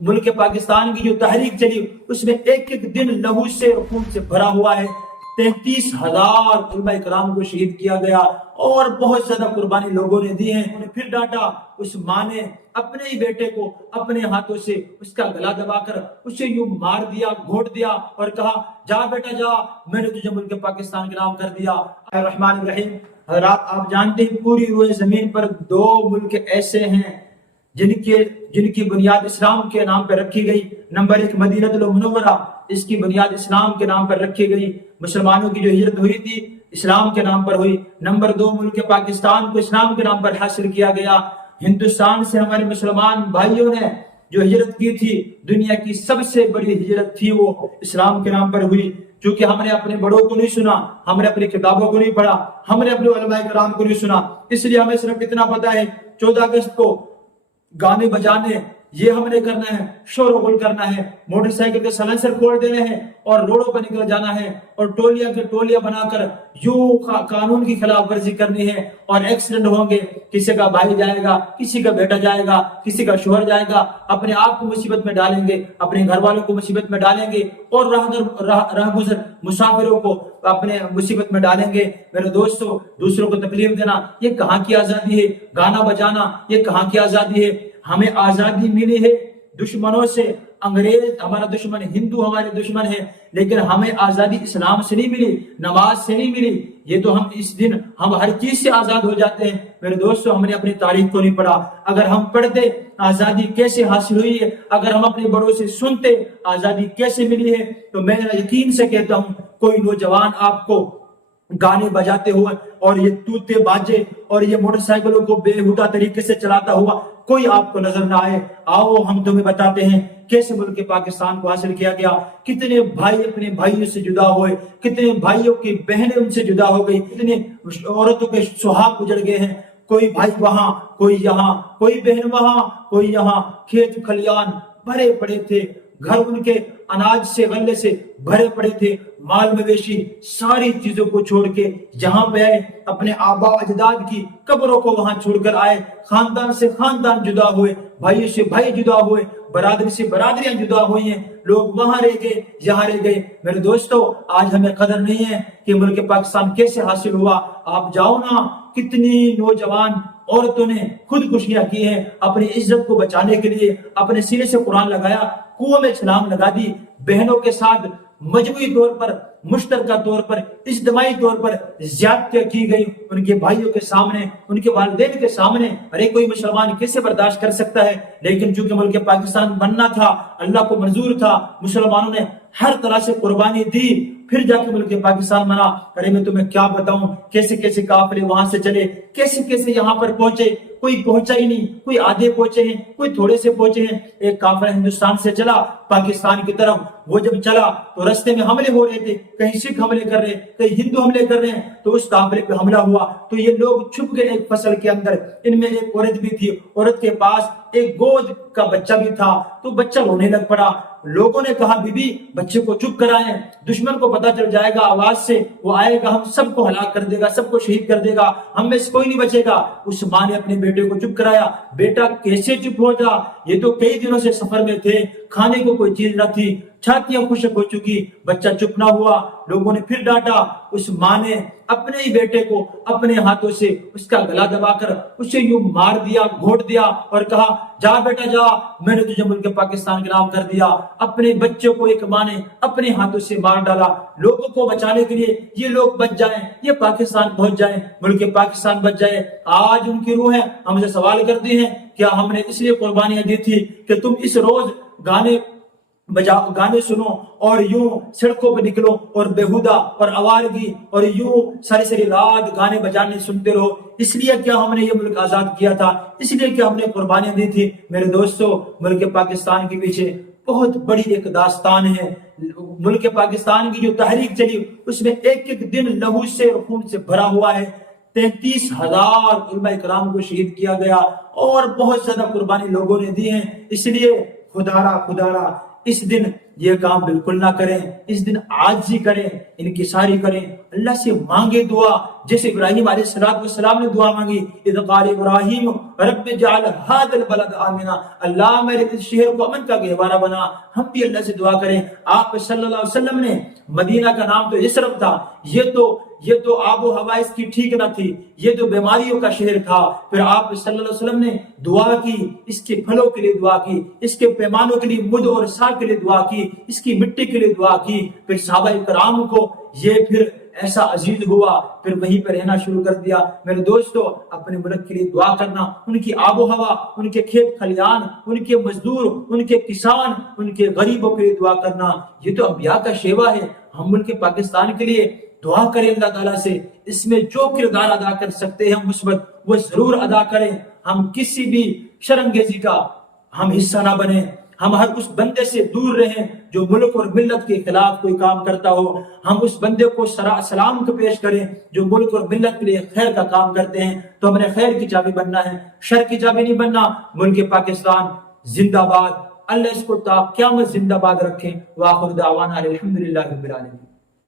ملک پاکستان کی جو تحریک چلی اس میں ایک ایک دن لہو سے اور خون سے بھرا ہوا ہے. 33,000 علماء کرام کو شہید کیا گیا اور بہت زیادہ قربانی لوگوں نے دی ہیں. انہیں پھر ڈانٹا. اس ماں نے اپنے ہی بیٹے کو اپنے ہاتھوں سے اس کا گلا دبا کر اسے یوں مار دیا, گھونٹ دیا اور کہا جا بیٹا جا, میں نے تجھے ملک پاکستان کے نام کر دیا. الرحمن الرحیم. حضرات آپ جانتے ہیں پوری روئے زمین پر 2 ملک ایسے ہیں جن کی بنیاد اسلام کے نام پر رکھی گئی. نمبر 1 مدینہ المنورہ, اس کی بنیاد اسلام کے نام پر رکھی گئی. مسلمانوں کی جو ہجرت ہوئی تھی اسلام کے نام پر ہوئی. نمبر 2 ملک پاکستان کو اسلام کے نام پر حاصل کیا گیا. ہندوستان سے ہمارے مسلمان بھائیوں نے جو ہجرت کی تھی دنیا کی سب سے بڑی ہجرت تھی, وہ اسلام کے نام پر ہوئی. چونکہ ہم نے اپنے بڑوں کو نہیں سنا, ہم نے اپنی کتابوں کو نہیں پڑھا, ہم نے اپنے علماء کرام کو نہیں سنا, اس لیے ہمیں صرف اتنا پتا ہے 14 اگست کو گانے بجانے یہ ہم نے کرنا ہے, شور و غل کرنا ہے, موٹر سائیکل کے سلنسر کھول دینے ہیں اور روڈوں پر نکل جانا ہے اور ٹولیاں کے ٹولیاں بنا کر یوں قانون کی خلاف ورزی کرنی ہے اور ایکسیڈنٹ ہوں گے. کسی کا بھائی جائے گا, کسی کا بیٹا جائے گا, کسی کا شوہر جائے گا, اپنے آپ کو مصیبت میں ڈالیں گے, اپنے گھر والوں کو مصیبت میں ڈالیں گے اور راہ گزر مسافروں کو اپنے مصیبت میں ڈالیں گے. میرے دوستو, دوسروں کو تکلیف دینا یہ کہاں کی آزادی ہے؟ گانا بجانا یہ کہاں کی آزادی ہے؟ ہمیں آزادی ملی ہے دشمنوں سے. انگریز ہمارا دشمن, ہندو ہمارے دشمن ہے, لیکن ہمیں آزادی اسلام سے نہیں ملی, نماز سے نہیں ملی. یہ تو اس دن ہم ہر چیز سے آزاد ہو جاتے ہیں. میرے دوستو, ہم نے اپنی تاریخ کو نہیں پڑھا. اگر ہم پڑھتے آزادی کیسے حاصل ہوئی ہے, اگر ہم اپنے بڑوں سے سنتے آزادی کیسے ملی ہے, تو میں یقین سے کہتا ہوں کوئی نوجوان آپ کو گانے بجاتے ہوئے اور یہ توتے باجے اور یہ موٹر سائیکلوں کو بےہودہ طریقے سے چلاتا ہوا کوئی آپ کو نظر نہ آئے. آؤ ہم تمہیں بتاتے ہیں کیسے ملک پاکستان کو حاصل کیا گیا. کتنے بھائی اپنے بھائیوں سے جدا ہوئے, کتنے بھائیوں کی بہنیں ان سے جدا ہو گئی, کتنے عورتوں کے سہاگ اجڑ گئے ہیں. کوئی بھائی وہاں, کوئی یہاں, کوئی بہن وہاں, کوئی یہاں. کھیت کھلیان بھرے پڑے تھے, گھر ان کے اناج سے غلے سے بھرے پڑے تھے, مال مویشی ساری چیزوں کو چھوڑ کے جہاں پہ آئے اپنے آبا اجداد کی قبروں کو وہاں چھوڑ کر آئے. خاندان سے خاندان جدا ہوئے, بھائی سے بھائی جدا ہوئے, برادری سے برادریاں جدا ہوئی ہیں. لوگ وہاں رہ گئے, یہاں رہ گئے. میرے دوستو, آج ہمیں قدر نہیں ہے کہ ملک پاکستان کیسے حاصل ہوا. آپ جاؤ نا, کتنی نوجوان عورتوں نے خودکشیاں کی ہیں اپنی عزت کو بچانے کے لیے. اپنے سینے سے قرآن لگایا, کنویں میں چھلانگ لگا دی. بہنوں کے ساتھ مجموعی طور پر, مشترکہ طور پر, اجتماعی طور پر زیادتیاں کی گئی ان کے بھائیوں کے سامنے, ان کے والدین کے سامنے. ارے کوئی مسلمان کیسے برداشت کر سکتا ہے؟ لیکن چونکہ ملک پاکستان بننا تھا, اللہ کو منظور تھا, مسلمانوں نے ہر طرح سے قربانی دی, پھر جا کے ملک پاکستان بنا. ارے میں تمہیں کیا بتاؤں کیسے کیسے قافلے وہاں سے چلے, کیسے کیسے یہاں پر پہنچے. کوئی پہنچا ہی نہیں, کوئی آدھے پہنچے ہیں, کوئی تھوڑے سے پہنچے ہیں. ایک قافلہ ہندوستان سے چلا پاکستان کی طرف. وہ جب چلا تو رستے میں حملے ہو رہے تھے, کہیں سکھ حملے کر رہے, کہیں ہندو حملے کر رہے ہیں. تو اس قافلے پہ حملہ ہوا تو یہ لوگ چھپ گئے ایک فصل کے اندر. ان میں ایک عورت بھی تھی, عورت کے پاس ایک گود کا بچہ بھی تھا, تو بچہ رونے لگ پڑا. لوگوں نے کہا بی بی بچے کو چپ کرائیں, دشمن کو پتا چل جائے گا آواز سے, وہ آئے گا ہم سب کو ہلاک کر دے گا, سب کو شہید کر دے گا, ہم میں سے کوئی نہیں بچے گا. اس ماں نے اپنے بیٹے کو چپ کرایا. بیٹا کیسے چپ ہو جا, یہ تو کئی دنوں سے سفر میں تھے, کھانے کو کوئی چیز نہ تھی, چھاتیاں خشک ہو چکی, بچہ چپ نہ ہوا. لوگوں نے پھر ڈانٹا. اس ماں نے اپنے ہی بیٹے کو اپنے ہاتھوں سے اس کا گلا دبا کر اسے یوں مار دیا, گھونٹ دیا اور کہا جا بیٹا جا, میں نے تجھے ملک پاکستان کے نام کر دیا. اپنے بچوں کو ایک ماں نے اپنے ہاتھوں سے مار ڈالا. لوگوں کو بچانے کے لیے یہ لوگ بچ جائیں, یہ پاکستان پہنچ جائیں, ملک پاکستان بچ جائے. آج ان کی روح ہے ہم سے سوال کرتی ہیں کیا ہم نے اس لیے قربانیاں دی تھی کہ تم اس روز گانے سنو اور یوں سڑکوں پہ نکلو اور بےہودہ اور آوارگی اور یوں ساری رات گانے بجانے سنتے رہو؟ اس لیے کیا ہم نے یہ ملک آزاد کیا تھا؟ اس لیے کیا ہم نے قربانیاں دی تھی؟ میرے دوستو, ملک پاکستان کے پیچھے بہت بڑی ایک داستان ہے. ملک پاکستان کی جو تحریک چلی اس میں ایک ایک دن لہو سے اور خون سے بھرا ہوا ہے. 33,000 علماء کرام کو شہید کیا گیا اور بہت زیادہ قربانی لوگوں نے دی ہیں. اس لیے خدا را اس دن یہ کام بالکل نہ کریں، اس دن عاجزی کریں، انکساری کریں، اللہ سے مانگے دعا، جیسے ابراہیم علیہ السلام نے دعا مانگی، اذ قال ابراہیم رب اجعل هذا البلد آمنا، اللہ میرے اس شہر کو امن کا گہوارہ بنا۔ ہم بھی اللہ سے دعا کریں۔ آپ صلی اللہ علیہ وسلم نے، مدینہ کا نام تو یثرب تھا، یہ تو آب و ہوا اس کی ٹھیک نہ تھی، یہ تو بیماریوں کا شہر تھا، پھر آپ صلی اللہ علیہ وسلم نے دعا کی، اس کے پھلوں کے لیے دعا کی، اس کے پیمانوں کے لیے مد اور سا کے لیے دعا کی، اس کی مٹی کے لیے دعا کی، پھر صحابہ کرام کو یہ پھر ایسا عزیز ہوا، پھر وہیں پہ رہنا شروع کر دیا۔ میرے دوستو، اپنے ملک کے لیے دعا کرنا، ان کی آب و ہوا، ان کے کھیت کھلیان، ان کے مزدور، ان کے کسان، ان کے غریبوں کے لیے دعا کرنا، یہ تو انبیاء کا شیوا ہے۔ ہم ملک پاکستان کے لیے دعا کریں اللہ تعالیٰ سے، اس میں جو کردار ادا کر سکتے ہیں مثبت، وہ ضرور ادا کریں۔ ہم کسی بھی شرمگیزی کا ہم حصہ نہ بنیں، ہم ہر اس بندے سے دور رہیں جو ملک اور ملت کے خلاف کوئی کام کرتا ہو۔ ہم اس بندے کو سلام کو پیش کریں جو ملک اور ملت کے لیے خیر کا کام کرتے ہیں، تو ہم نے خیر کی چابی بننا ہے، شر کی چابی نہیں بننا۔ ملک پاکستان زندہ باد، اللہ اس کو تا قیامت زندہ باد رکھیں۔ وآخر دعوانا الحمدللہ رب العالمین۔